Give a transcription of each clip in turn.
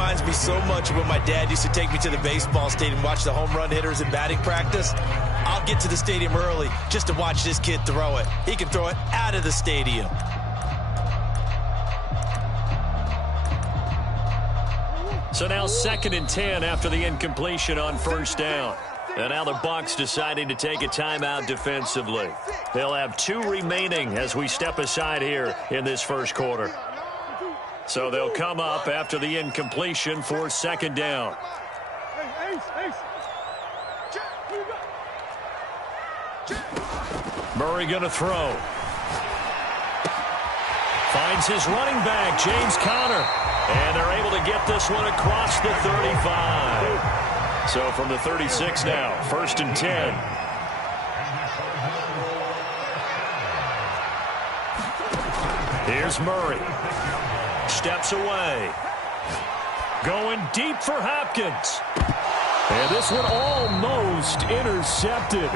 reminds me so much of when my dad used to take me to the baseball stadium and watch the home run hitters in batting practice. I'll get to the stadium early just to watch this kid throw it. He can throw it out of the stadium. So now 2nd and 10 after the incompletion on first down. And now the Bucs deciding to take a timeout defensively. They'll have 2 remaining as we step aside here in this first quarter. So they'll come up after the incompletion for 2nd down. Murray going to throw. Finds his running back, James Conner. And they're able to get this one across the 35. So from the 36 now, 1st and 10. Here's Murray. Steps away. Going deep for Hopkins. And this one almost intercepted.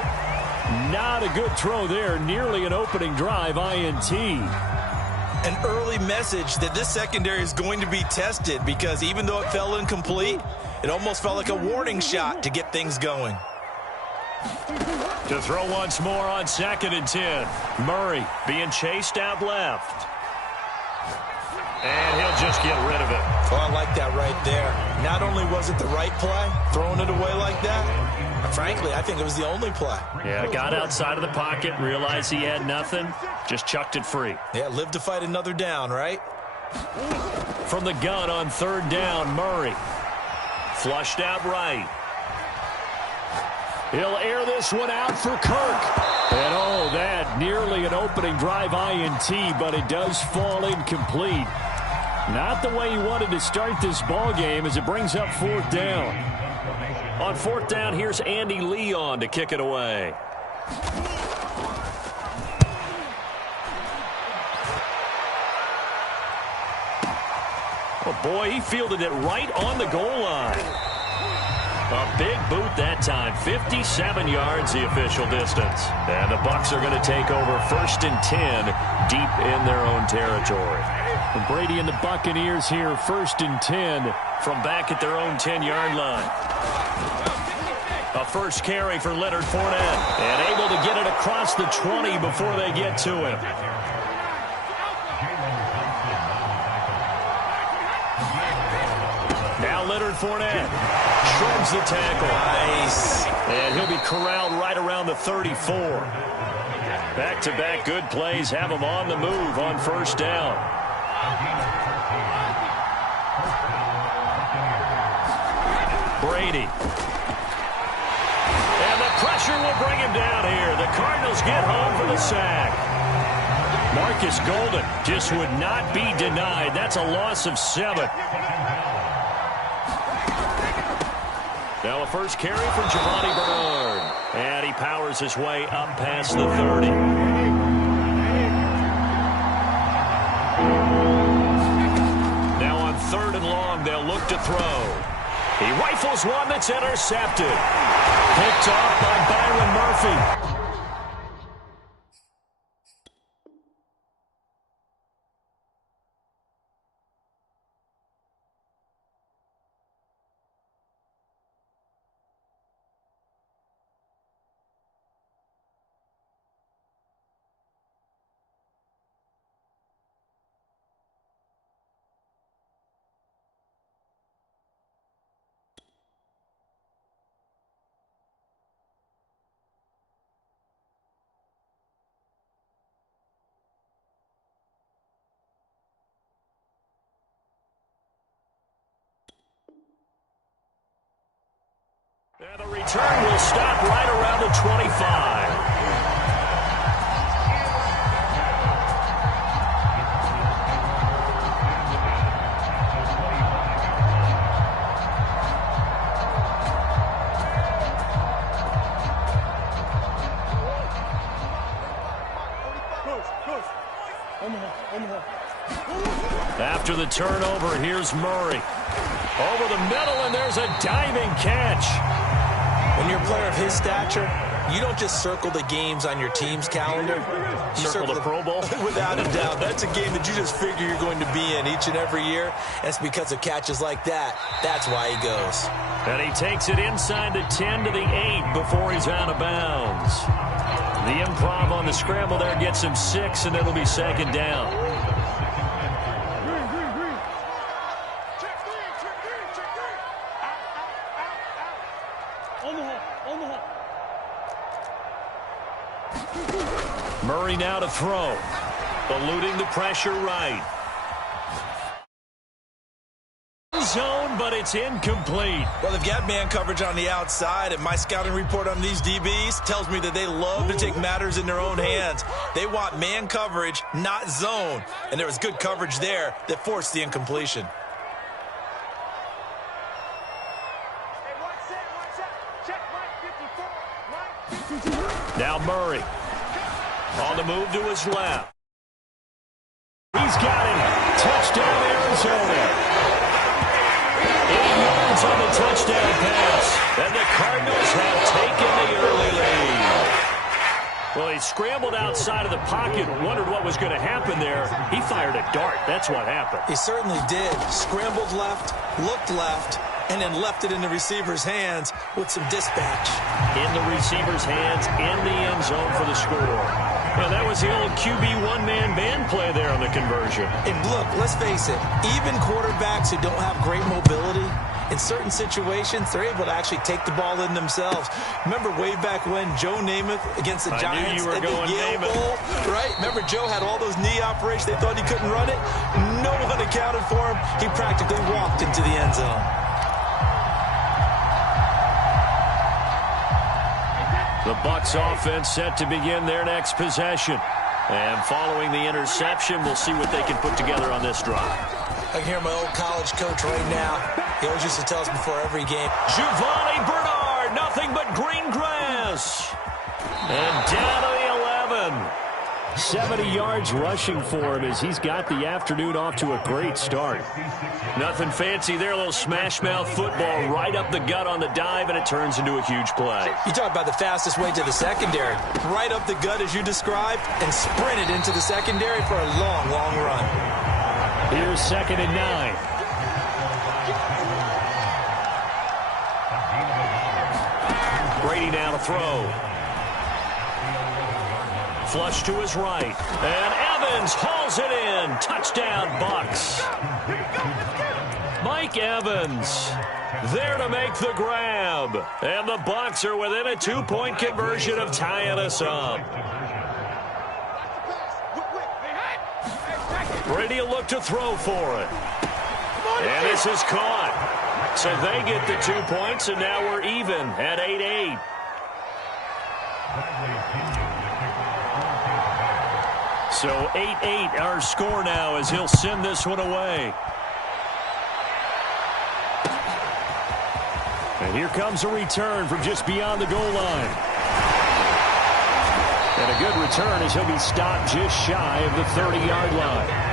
Not a good throw there. Nearly an opening drive INT. An early message that this secondary is going to be tested because even though it fell incomplete, it almost felt like a warning shot to get things going. To throw once more on 2nd and 10. Murray being chased out left. And he'll just get rid of it. Oh, I like that right there. Not only was it the right play, throwing it away like that, but frankly, I think it was the only play. Yeah, got outside of the pocket, realized he had nothing, just chucked it free. Yeah, live to fight another down, right? From the gun on 3rd down, Murray. Flushed out right. He'll air this one out for Kirk. And oh, that nearly an opening drive INT, but it does fall incomplete. Not the way he wanted to start this ball game as it brings up 4th down. On 4th down, here's Andy Leon to kick it away. Oh, boy, he fielded it right on the goal line. A big boot that time. 57 yards the official distance. And the Bucs are going to take over 1st and 10 deep in their own territory. And Brady and the Buccaneers here 1st and 10 from back at their own 10-yard line. A first carry for Leonard Fournette. And able to get it across the 20 before they get to him. Now Leonard Fournette shreds the tackle. Nice. And he'll be corralled right around the 34. Back-to-back good plays have him on the move on 1st down. Brady. And the pressure will bring him down here. The Cardinals get home for the sack. Marcus Golden just would not be denied. That's a loss of 7. Now a first carry from Giovanni Bernard. And he powers his way up past the 30. Now on 3rd and long, they'll look to throw. He rifles one that's intercepted. Picked off by Byron Murphy. And the return will stop right around the 25. After the turnover, here's Murray. Over the middle, and there's a diving catch. When you're a player of his stature, You don't just circle the games on your team's calendar. You circle the Pro Bowl? Without a doubt. That's a game that you just figure you're going to be in each and every year. And it's because of catches like that. That's why he goes. And he takes it inside the 10 to the 8 before he's out of bounds. The improv on the scramble there gets him 6, and it'll be second down. Murray now to throw. Eluding the pressure right. Zone, but it's incomplete. Well, they've got man coverage on the outside, and my scouting report on these DBs tells me that they love to take matters in their own hands. They want man coverage, not zone. And there was good coverage there that forced the incompletion. Now Murray. On the move to his left. He's got him. Touchdown, Arizona. 8 yards on the touchdown pass. And the Cardinals have taken the early lead. Well, he scrambled outside of the pocket, wondered what was going to happen there. He fired a dart. That's what happened. He certainly did. Scrambled left, looked left, and then left it in the receiver's hands with some dispatch. In the receiver's hands, in the end zone for the score. Well, that was the old QB one-man band play there on the conversion. And look, let's face it, even quarterbacks who don't have great mobility, in certain situations, they're able to actually take the ball in themselves. Remember way back when Joe Namath against the Giants at the Yale Bowl, right? Remember Joe had all those knee operations. They thought he couldn't run it. No one accounted for him. He practically walked into the end zone. The Bucs offense set to begin their next possession. And following the interception, we'll see what they can put together on this drive. I can hear my old college coach right now. He always used to tell us before every game. Giovanni Bernard, nothing but green grass. And down to the 11. 70 yards rushing for him as he's got the afternoon off to a great start. Nothing fancy there, a little smash-mouth football right up the gut on the dive, and it turns into a huge play. You talk about the fastest way to the secondary. Right up the gut as you described, and sprinted into the secondary for a long, long run. Here's 2nd and 9. Brady now to throw. Flush to his right. And Evans hauls it in. Touchdown, Bucs. Mike Evans there to make the grab. And the Bucs are within a 2-point conversion of tying us up. Brady will look to throw for it. And this is caught. So they get the 2 points, and now we're even at 8-8. So 8-8 our score now as he'll send this one away. And here comes a return from just beyond the goal line. And a good return as he'll be stopped just shy of the 30-yard line.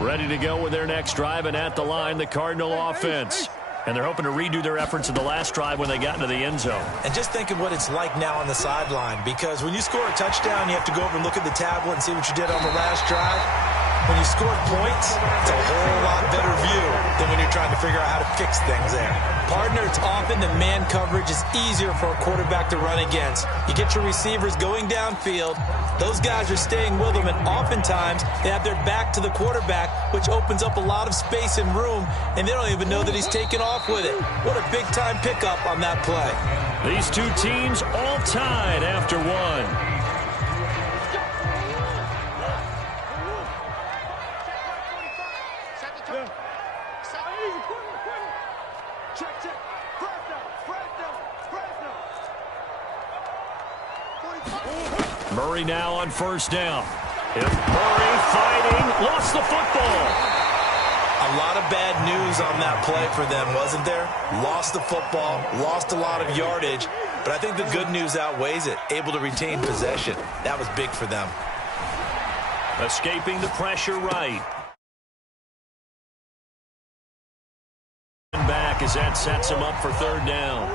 Ready to go with their next drive, and at the line, the Cardinal offense. And they're hoping to redo their efforts in the last drive when they got into the end zone. And just think of what it's like now on the sideline, because when you score a touchdown, you have to go over and look at the tablet and see what you did on the last drive. When you score points, it's a whole lot better view than when you're trying to figure out how to fix things there. Partner, it's often that man coverage is easier for a quarterback to run against. You get your receivers going downfield. Those guys are staying with them, and oftentimes they have their back to the quarterback, which opens up a lot of space and room, and they don't even know that he's taken off with it. What a big-time pickup on that play. These two teams all tied after one. Murray now on first down. If Murray fighting, lost the football. A lot of bad news on that play for them, wasn't there? Lost the football, lost a lot of yardage, but I think the good news outweighs it. Able to retain possession. That was big for them. Escaping the pressure right. Back as that sets him up for third down.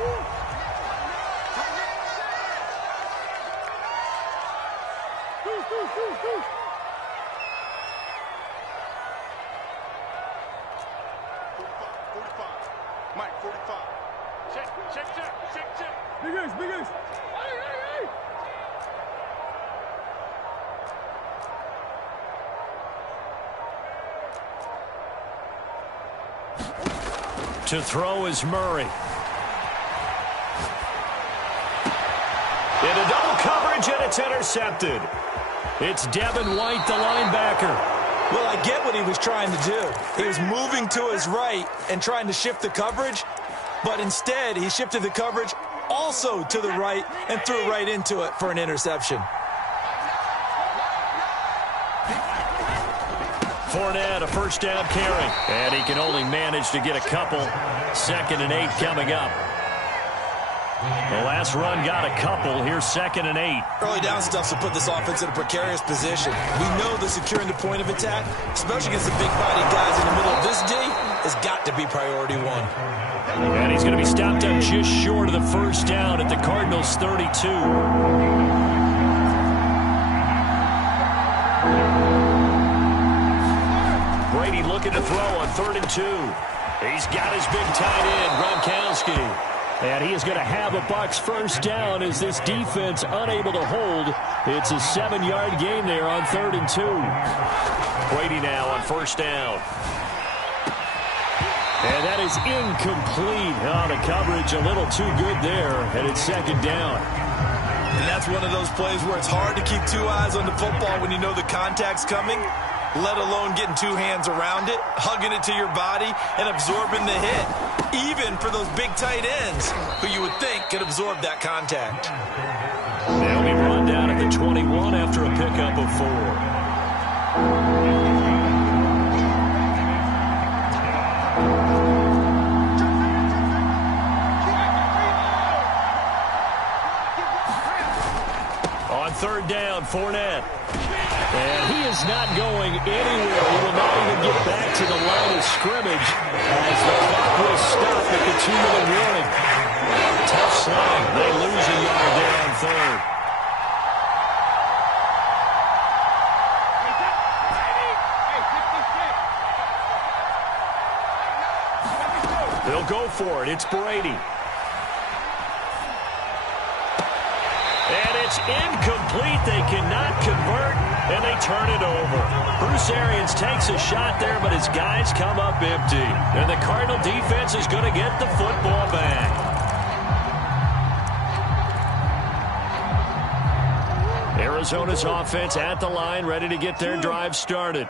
Mike, 45. Check. Big Ace. Hey. To throw is Murray. Into double coverage, and it's intercepted. It's Devin White, the linebacker. Well, I get what he was trying to do. He was moving to his right and trying to shift the coverage, but instead he shifted the coverage also to the right and threw right into it for an interception. Fournette, a first down carry, and he can only manage to get a couple. 2nd and 8 coming up. The last run got a couple. Here's 2nd and 8. Early down stuff to put this offense in a precarious position. We know that securing the point of attack, especially against the big body guys in the middle of this D, has got to be priority one. And he's going to be stopped up just short of the first down at the Cardinals' 32. Brady looking to throw on 3rd and 2. He's got his big tight end, Gronkowski. And he is going to have a Bucs first down as this defense unable to hold. It's a 7-yard gain there on 3rd and 2. Brady now on first down. And that is incomplete. Oh, the coverage a little too good there, and it's 2nd down. And that's one of those plays where it's hard to keep 2 eyes on the football when you know the contact's coming, let alone getting 2 hands around it, hugging it to your body, and absorbing the hit. Even for those big tight ends who you would think could absorb that contact. They'll be run down at the 21 after a pickup of 4. On 3rd down, Fournette. And he is not going anywhere. He will not even get back to the line of scrimmage as the clock will stop at the 2-minute warning. Tough slog. They lose a yard there on 3rd. They'll go for it. It's Brady. And it's incomplete. They cannot convert, and they turn it over. Bruce Arians takes a shot there, but his guys come up empty. And the Cardinal defense is going to get the football back. Arizona's offense at the line, ready to get their drive started.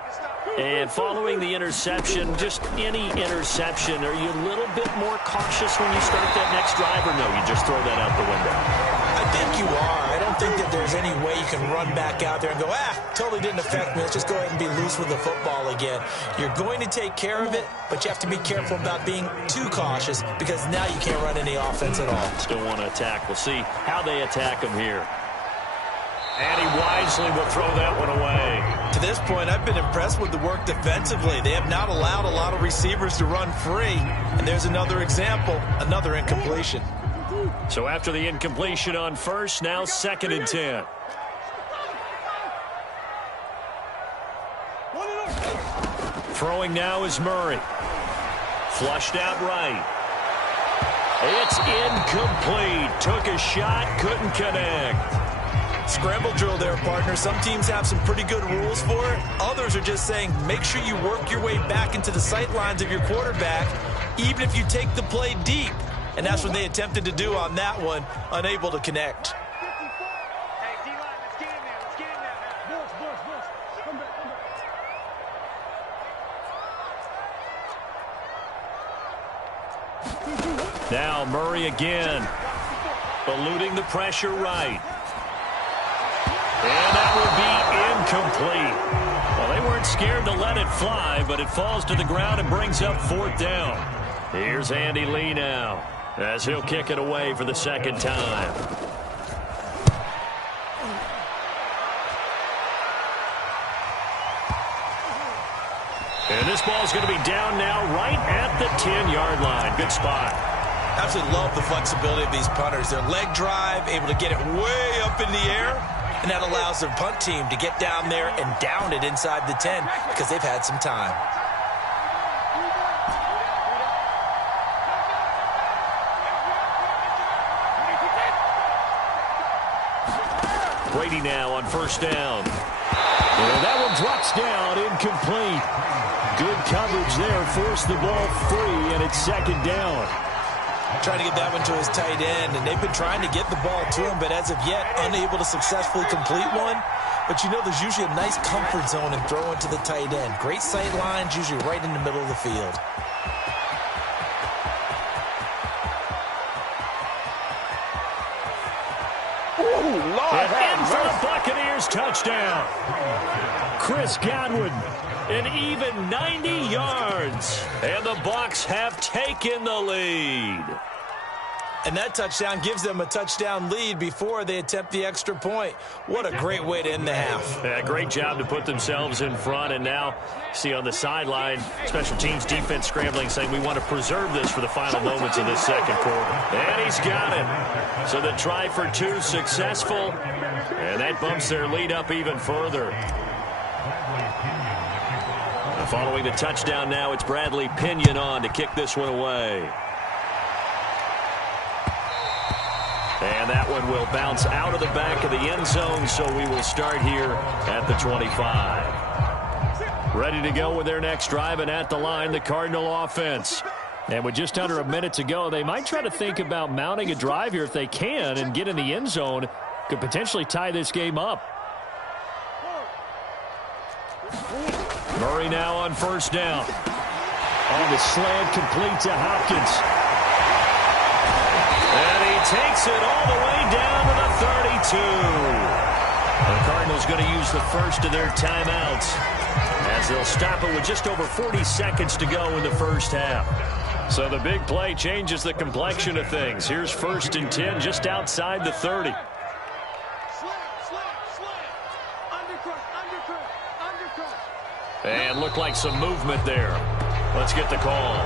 And following the interception, just any interception, are you a little bit more cautious when you start that next drive, or no, you just throw that out the window? I think you are. I don't think that there's any way you can run back out there and go, totally didn't affect me. Let's just go ahead and be loose with the football again. You're going to take care of it, but you have to be careful about being too cautious because now you can't run any offense at all. Still want to attack. We'll see how they attack him here. And he wisely will throw that one away. To this point, I've been impressed with the work defensively. They have not allowed a lot of receivers to run free. And there's another example, another incompletion. So after the incompletion on first, now 2nd and 10. Throwing now is Murray. Flushed out right. It's incomplete. Took a shot, couldn't connect. Scramble drill there, partner. Some teams have some pretty good rules for it. Others are just saying make sure you work your way back into the sight lines of your quarterback, even if you take the play deep. And that's what they attempted to do on that one, unable to connect. Now Murray again, eluding the pressure right. And that will be incomplete. Well, they weren't scared to let it fly, but it falls to the ground and brings up 4th down. Here's Andy Lee now, as he'll kick it away for the 2nd time. And this ball's going to be down now right at the 10-yard line. Good spot. Absolutely love the flexibility of these punters. Their leg drive, able to get it way up in the air, and that allows their punt team to get down there and down it inside the 10 because they've had some time. Brady now on 1st down. And that one drops down, incomplete. Good coverage there, forced the ball free, and it's 2nd down. Trying to get that one to his tight end, and they've been trying to get the ball to him, but as of yet, unable to successfully complete one. But you know there's usually a nice comfort zone in throwing to the tight end. Great sight lines, usually right in the middle of the field. And for the Buccaneers, touchdown. Chris Godwin, an even 90 yards. And the Bucs have taken the lead. And that touchdown gives them a touchdown lead before they attempt the extra point. What a great way to end the half. Yeah, great job to put themselves in front. And now, see on the sideline, special teams defense scrambling, saying we want to preserve this for the final moments of this 2nd quarter. And he's got it. So the try for 2 successful. And that bumps their lead up even further. And following the touchdown now, it's Bradley Pinion on to kick this one away. And that one will bounce out of the back of the end zone, so we will start here at the 25. Ready to go with their next drive, and at the line, the Cardinal offense. And with just under a minute to go, they might try to think about mounting a drive here if they can and get in the end zone. Could potentially tie this game up. Murray now on 1st down. On the slant, complete to Hopkins. And he takes it all the way down to the 32. The Cardinals going to use the first of their timeouts as they'll stop it with just over 40 seconds to go in the 1st half. So the big play changes the complexion of things. Here's 1st and 10 just outside the 30. And looked like some movement there. Let's get the call.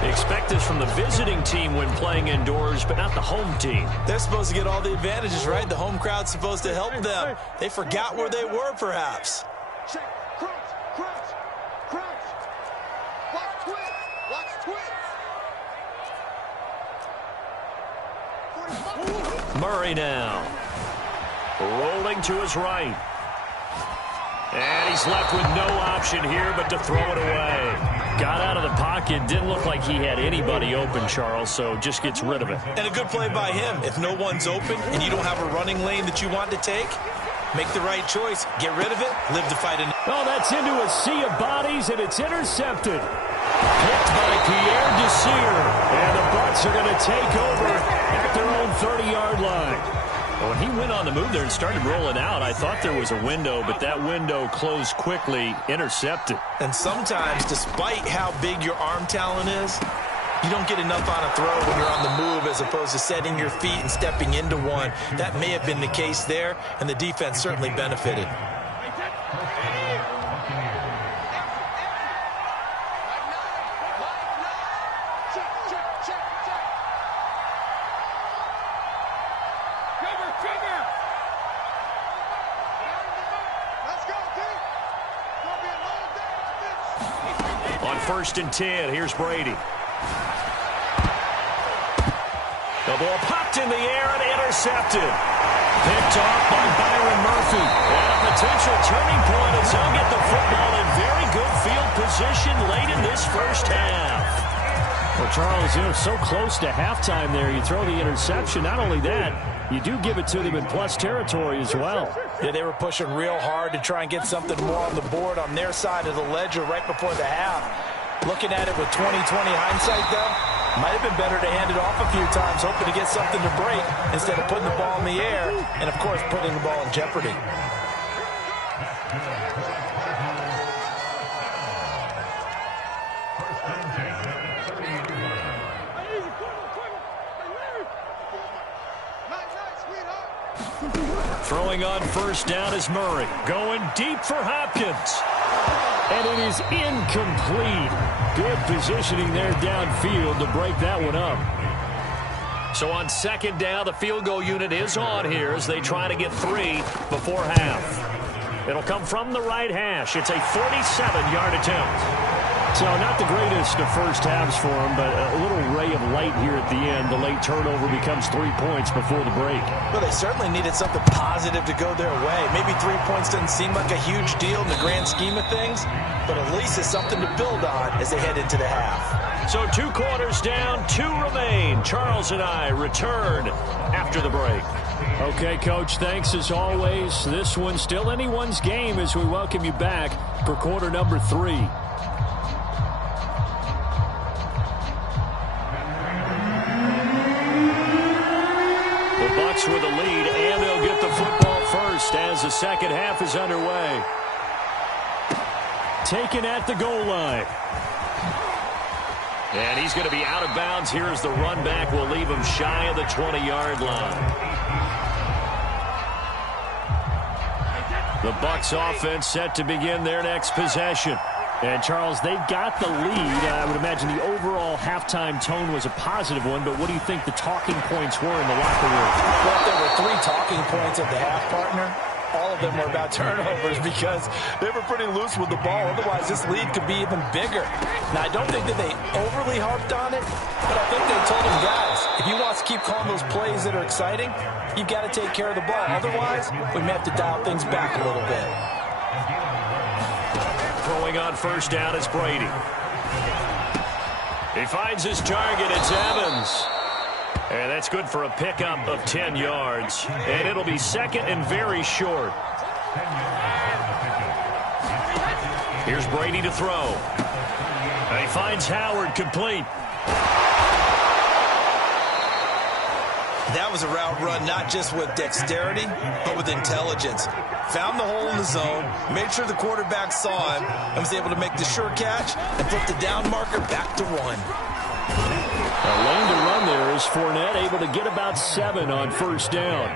They expect this from the visiting team when playing indoors, but not the home team. They're supposed to get all the advantages, right? The home crowd's supposed to help them. They forgot where they were, perhaps. Check. Crouch. Watch twitch. Murray now. Rolling to his right. And he's left with no option here but to throw it away. Got out of the pocket. Didn't look like he had anybody open, Charles, so just gets rid of it. And a good play by him. If no one's open and you don't have a running lane that you want to take, make the right choice. Get rid of it. Live to fight it. Oh, that's into a sea of bodies, and it's intercepted. Picked by Pierre Desir. And the Bucs are going to take over at their own 30-yard line. When he went on the move there and started rolling out, I thought there was a window, but that window closed quickly, intercepted. And sometimes, despite how big your arm talent is, you don't get enough on a throw when you're on the move as opposed to setting your feet and stepping into one. That may have been the case there, and the defense certainly benefited. On 1st and 10, here's Brady. The ball popped in the air and intercepted. Picked off by Byron Murphy. And a potential turning point as he'll get the football in very good field position late in this 1st half. Well, Charles, so close to halftime there. You throw the interception. Not only that, you do give it to them in plus territory as well. Yeah, they were pushing real hard to try and get something more on the board on their side of the ledger right before the half. Looking at it with 20/20 hindsight, though, might have been better to hand it off a few times, hoping to get something to break instead of putting the ball in the air and, of course, putting the ball in jeopardy. Throwing on first down is Murray. Going deep for Hopkins. And it is incomplete. Good positioning there downfield to break that one up. So on second down, the field goal unit is on here as they try to get 3 before half. It'll come from the right hash. It's a 47-yard attempt. So not the greatest of first halves for him, but a little ray of light here at the end. The late turnover becomes 3 points before the break. Well, they certainly needed something positive to go their way. Maybe 3 points doesn't seem like a huge deal in the grand scheme of things, but at least it's something to build on as they head into the half. So 2 quarters down, 2 remain. Charles and I return after the break. Okay, Coach, thanks as always. This one's still anyone's game as we welcome you back for quarter number 3. With a lead, and they'll get the football first as the second half is underway. Taken at the goal line. And he's going to be out of bounds here as the run back will leave him shy of the 20-yard line. The Bucs offense set to begin their next possession. And, Charles, they've got the lead. I would imagine the overall halftime tone was a positive one, but what do you think the talking points were in the locker room? Well, if there were 3 talking points at the half, partner, all of them were about turnovers because they were pretty loose with the ball. Otherwise, this lead could be even bigger. Now, I don't think that they overly harped on it, but I think they told them, guys, if you want to keep calling those plays that are exciting, you've got to take care of the ball. Otherwise, we may have to dial things back a little bit. Throwing on first down is Brady. He finds his target. It's Evans. And that's good for a pickup of 10 yards. And it'll be second and very short. Here's Brady to throw. And he finds Howard complete. That was a route run not just with dexterity, but with intelligence. Found the hole in the zone, made sure the quarterback saw him, and was able to make the sure catch and flip the down marker back to 1. A lane to run there is Fournette, able to get about 7 on first down.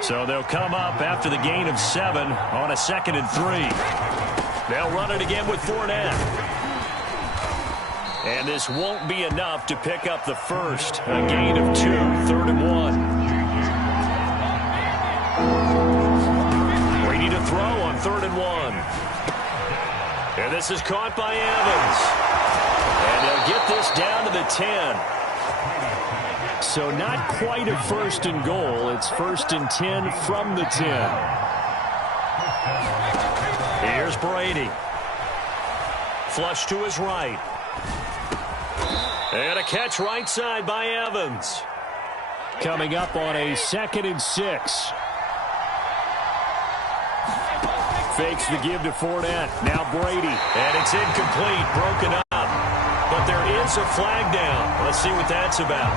So they'll come up after the gain of 7 on a 2nd and 3. They'll run it again with Fournette. And this won't be enough to pick up the first. A gain of 2, 3rd and 1. Brady to throw on 3rd and 1. And this is caught by Evans. And they'll get this down to the 10. So not quite a 1st and goal. It's 1st and 10 from the 10. Here's Brady. Flush to his right. And a catch right side by Evans. Coming up on a 2nd and 6. Fakes the give to Fournette. Now Brady. And it's incomplete. Broken up. But there is a flag down. Let's see what that's about.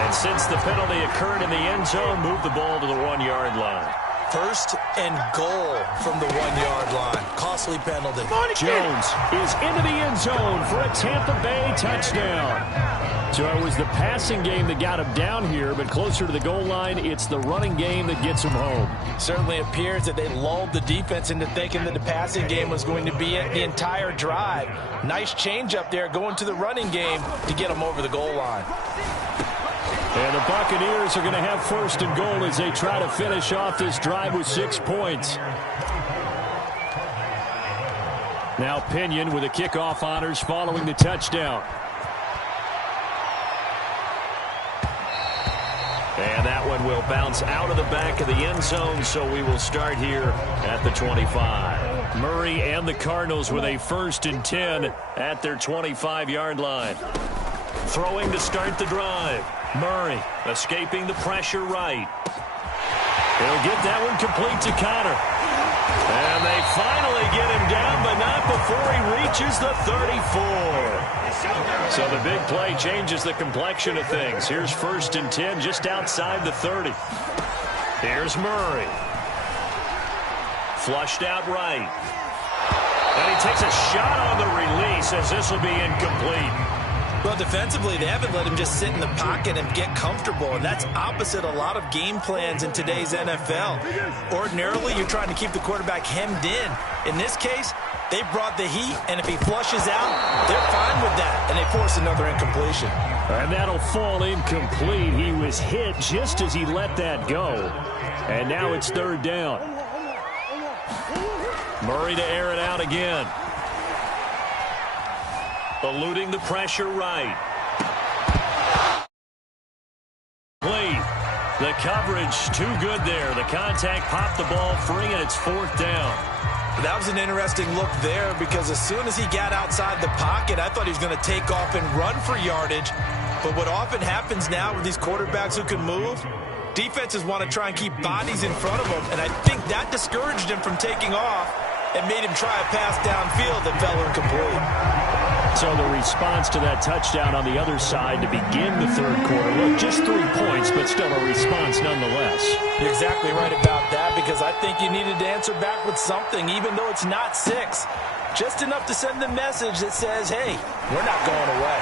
And since the penalty occurred in the end zone, move the ball to the 1-yard line. 1st and goal from the 1-yard line. Costly penalty. Jones is into the end zone for a Tampa Bay touchdown. So it was the passing game that got him down here, but closer to the goal line, it's the running game that gets him home. Certainly appears that they lulled the defense into thinking that the passing game was going to be it the entire drive. Nice change up there going to the running game to get them over the goal line. And the Buccaneers are going to have 1st and goal as they try to finish off this drive with 6 points. Now Pinion with the kickoff honors following the touchdown. And that one will bounce out of the back of the end zone, so we will start here at the 25. Murray and the Cardinals with a 1st and 10 at their 25-yard line. Throwing to start the drive. Murray escaping the pressure right. He'll get that one complete to Connor. And they finally get him down, but not before he reaches the 34. So the big play changes the complexion of things. Here's 1st and 10 just outside the 30. Here's Murray. Flushed out right. And he takes a shot on the release as this will be incomplete. Well, defensively, they haven't let him just sit in the pocket and get comfortable, and that's opposite a lot of game plans in today's NFL. Ordinarily, you're trying to keep the quarterback hemmed in. In this case, they brought the heat, and if he flushes out, they're fine with that, and they force another incompletion. And that'll fall incomplete. He was hit just as he let that go. And now it's third down. Murray to air it out again. Eluding the pressure right. The coverage too good there. The contact popped the ball free, and it's fourth down. That was an interesting look there because as soon as he got outside the pocket, I thought he was going to take off and run for yardage. But what often happens now with these quarterbacks who can move, defenses want to try and keep bodies in front of them, and I think that discouraged him from taking off and made him try a pass downfield that fell incomplete. So the response to that touchdown on the other side to begin the third quarter. Look, just 3 points, but still a response nonetheless. You're exactly right about that because I think you needed to answer back with something, even though it's not 6. Just enough to send the message that says, hey, we're not going away.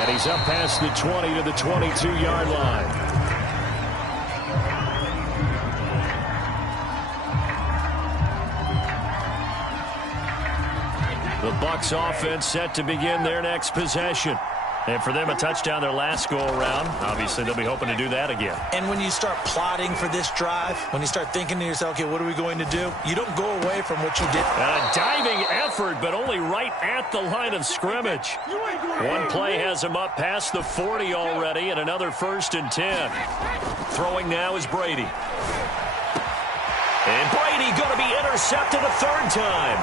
And he's up past the 20 to the 22-yard line. The Bucs offense set to begin their next possession. And for them, a touchdown their last go-around. Obviously, they'll be hoping to do that again. And when you start plotting for this drive, when you start thinking to yourself, okay, what are we going to do? You don't go away from what you did. A diving effort, but only right at the line of scrimmage. One play has him up past the 40 already, and another 1st and 10. Throwing now is Brady. And Brady going to be intercepted a third time.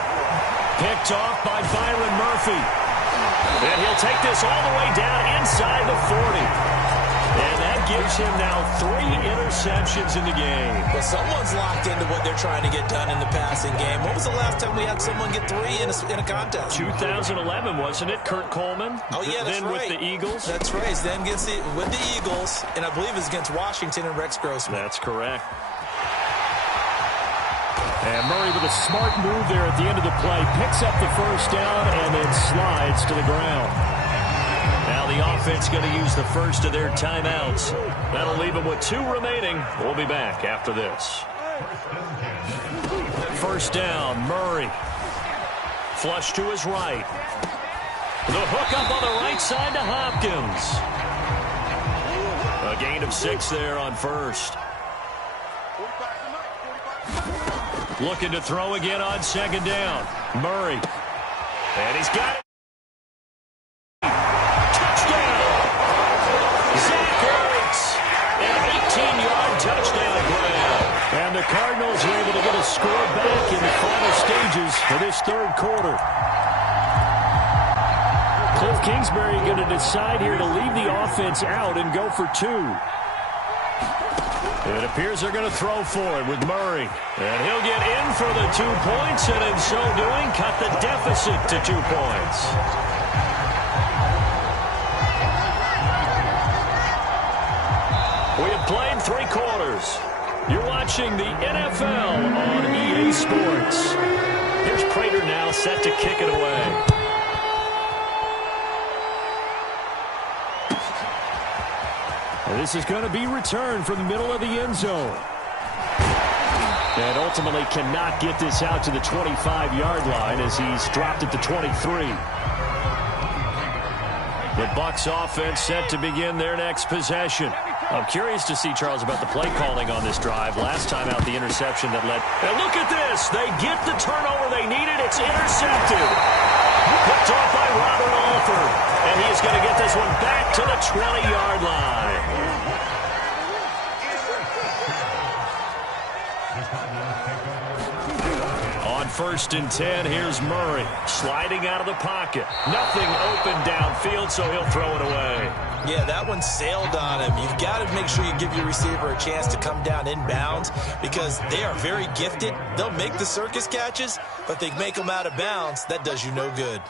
Picked off by Byron Murphy. And he'll take this all the way down inside the 40. And that gives him now 3 interceptions in the game. Well, someone's locked into what they're trying to get done in the passing game. When was the last time we had someone get 3 in a contest? 2011, wasn't it? Kurt Coleman? Oh, yeah, that's then right. With the Eagles? That's right. Then with the Eagles, and I believe it's against Washington and Rex Grossman. That's correct. And Murray with a smart move there at the end of the play. Picks up the first down and then slides to the ground. Now the offense going to use the first of their timeouts. That'll leave them with 2 remaining. We'll be back after this. First down, Murray. Flush to his right. The hook up on the right side to Hopkins. A gain of 6 there on first. Looking to throw again on second down. Murray. And he's got it. Touchdown! Zach Ertz. An 18-yard touchdown grab. And the Cardinals are able to get a score back in the final stages for this third quarter. Cliff Kingsbury going to decide here to leave the offense out and go for 2. It appears they're going to throw for it with Murray. And he'll get in for the 2 points, and in so doing, cut the deficit to 2 points. We have played 3 quarters. You're watching the NFL on EA Sports. Here's Prater now set to kick it away. This is going to be returned from the middle of the end zone. And ultimately cannot get this out to the 25-yard line as he's dropped at the 23. The Bucs offense set to begin their next possession. I'm curious to see, Charles, about the play calling on this drive. Last time out, the interception that led. And look at this. They get the turnover they needed. It's intercepted. Picked off by Robert Alford. And he is going to get this one back to the 20-yard line. On 1st and 10, here's Murray. Sliding out of the pocket. Nothing open downfield, so he'll throw it away. Yeah, that one sailed on him. You've got to make sure you give your receiver a chance to come down inbounds because they are very gifted. They'll make the circus catches, but they make them out of bounds. That does you no good.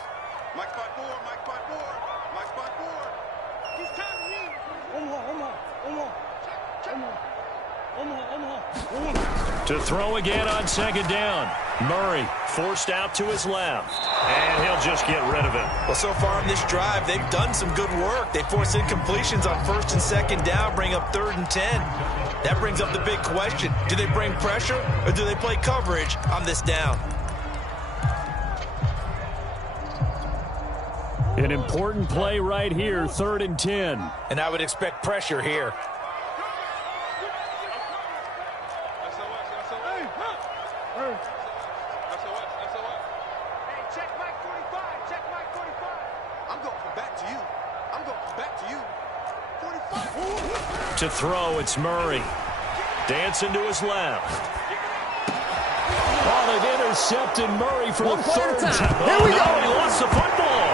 Mike 5-4, Mike 5-4, Mike 5-4. He's counting me. One more. To throw again on second down. Murray forced out to his left. And he'll just get rid of it. Well, so far in this drive, they've done some good work. They force incompletions on first and second down, bring up 3rd and 10. That brings up the big question. Do they bring pressure or do they play coverage on this down? An important play right here, 3rd and 10. And I would expect pressure here. To throw, it's Murray. Dancing to his left. Oh, they've intercepted Murray for the 3rd time. Here we go. He lost the football.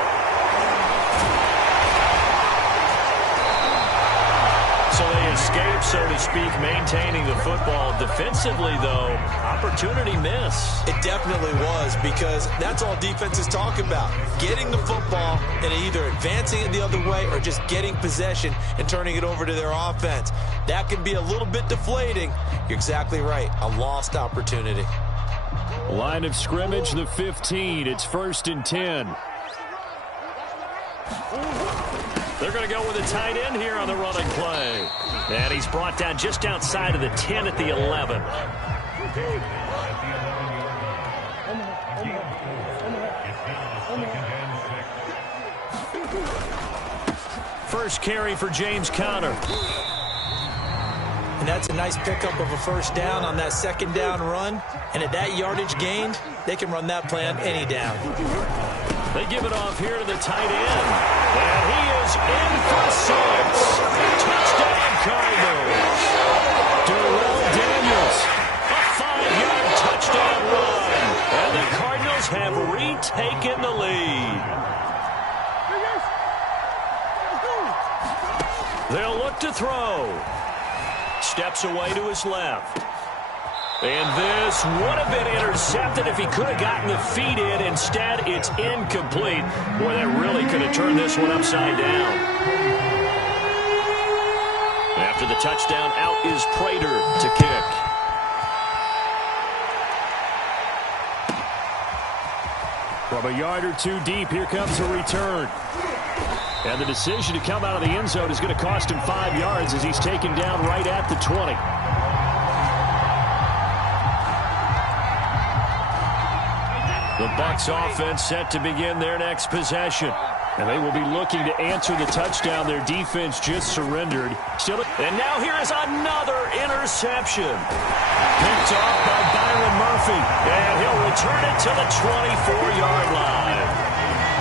So they escape, so to speak, maintaining the football. Defensively, though, opportunity miss. It definitely was, because that's all defenses talk about. Getting the football and either advancing it the other way or just getting possession and turning it over to their offense. That can be a little bit deflating. You're exactly right. A lost opportunity. Line of scrimmage, the 15. It's 1st and 10. They're going to go with a tight end here on the running play. And he's brought down just outside of the 10 at the 11. First carry for James Conner. And that's a nice pickup of a first down on that second down run. And at that yardage gained, they can run that play on any down. They give it off here to the tight end. And he is in for 6. Touchdown Cardinals. Darrell Daniels. A 5-yard touchdown run. And the Cardinals have retaken the lead. They'll look to throw. Steps away to his left. And this would have been intercepted if he could have gotten the feet in. Instead, it's incomplete. Boy, that really could have turned this one upside down. After the touchdown, out is Prater to kick. From a yard or two deep, here comes a return. And the decision to come out of the end zone is going to cost him 5 yards as he's taken down right at the 20. The Bucs offense set to begin their next possession. And they will be looking to answer the touchdown their defense just surrendered. And now here is another interception. Picked off by Byron Murphy. And he'll return it to the 24-yard line.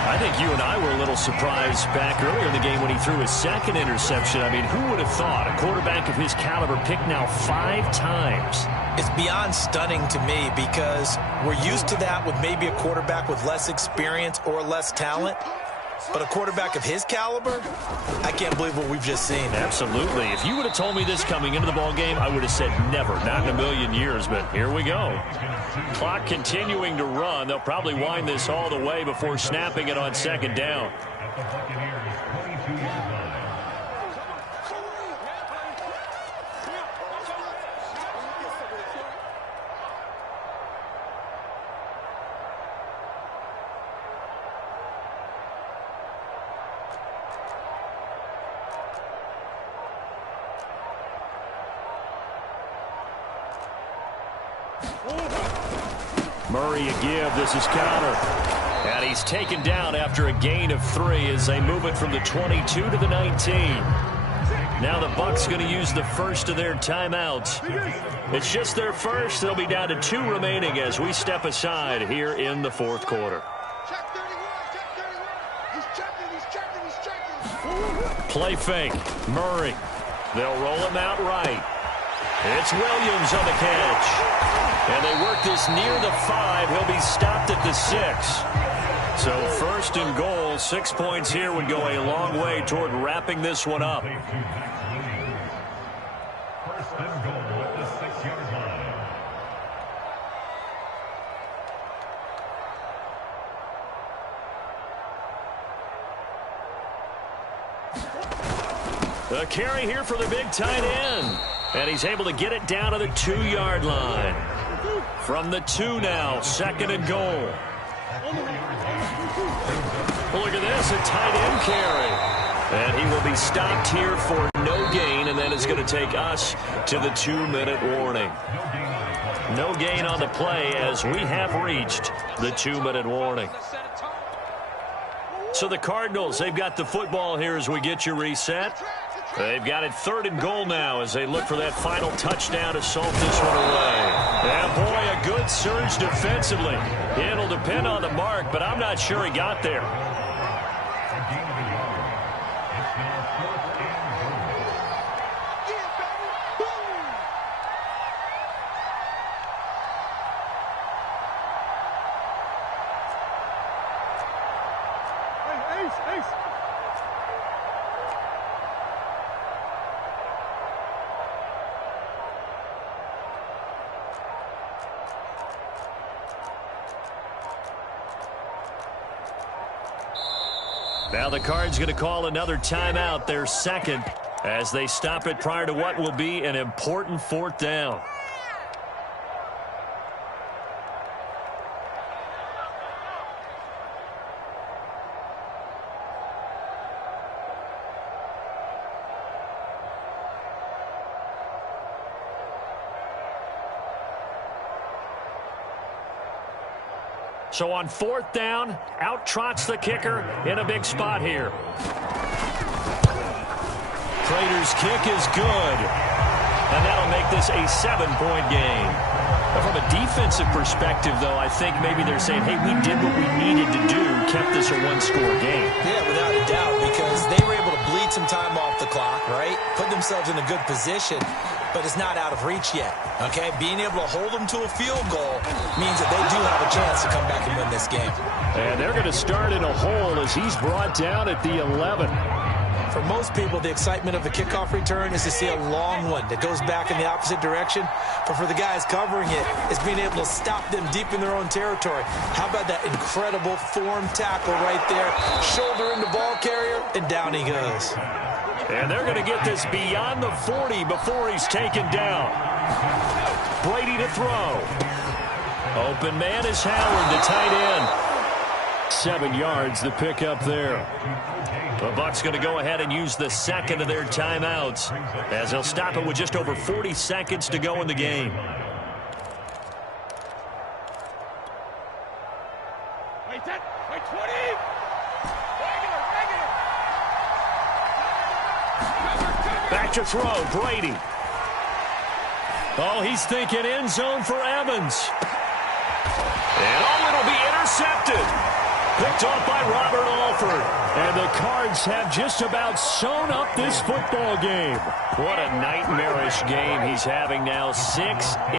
I think you and I were a little surprised back earlier in the game when he threw his second interception. I mean, who would have thought a quarterback of his caliber picked now 5 times? It's beyond stunning to me because we're used to that with maybe a quarterback with less experience or less talent. But a quarterback of his caliber, I can't believe what we've just seen. Absolutely. If you would have told me this coming into the ballgame, I would have said never, not in a million years. But here we go. Clock continuing to run. They'll probably wind this all the way before snapping it on second down. Murray a give. This is Conner. And he's taken down after a gain of 3 as they move it from the 22 to the 19. Now the Bucs going to use the first of their timeouts. It's just their first. They'll be down to 2 remaining as we step aside here in the 4th quarter. Check 31, check 31. He's checking. Play fake. Murray. They'll roll him out right. It's Williams on the catch. And they work this near the 5. He'll be stopped at the 6. So 1st and goal, 6 points here would go a long way toward wrapping this one up. 1st and goal at the 6-yard line. The carry here for the big tight end. And he's able to get it down to the 2-yard line. From the 2 now, 2nd and goal. Well, look at this, a tight end carry. And he will be stopped here for no gain, and then it's going to take us to the 2-minute warning. No gain on the play as we have reached the 2-minute warning. So the Cardinals, they've got the football here as we get you reset. They've got it 3rd and goal now as they look for that final touchdown to salt this one away. And boy, a good surge defensively. It'll depend on the mark, but I'm not sure he got there. Now the Cards going to call another timeout, their 2nd, as they stop it prior to what will be an important 4th down. So on 4th down, out trots the kicker in a big spot here. Prater's kick is good. And that'll make this a 7-point game. From a defensive perspective, though, I think maybe they're saying, hey, we did what we needed to do, kept this a 1-score game. Yeah, without a doubt, because they were able to bleed some time off the clock, right? Put themselves in a good position, but it's not out of reach yet, okay? Being able to hold them to a field goal means that they do have a chance to come back and win this game. And they're going to start in a hole as he's brought down at the 11. For most people, the excitement of the kickoff return is to see a long one that goes back in the opposite direction. But for the guys covering it, it's being able to stop them deep in their own territory. How about that incredible form tackle right there? Shoulder in the ball carrier, and down he goes. And they're going to get this beyond the 40 before he's taken down. Brady to throw. Open man is Howard, the tight end. 7 yards, the pickup there. The Bucs going to go ahead and use the 2nd of their timeouts as they'll stop it with just over 40 seconds to go in the game. Wait, 20. Back to throw, Brady. Oh, he's thinking end zone for Evans. And oh, it'll be intercepted. Picked off by Robert Alford. And the Cards have just about sewn up this football game. What a nightmarish game he's having now. 6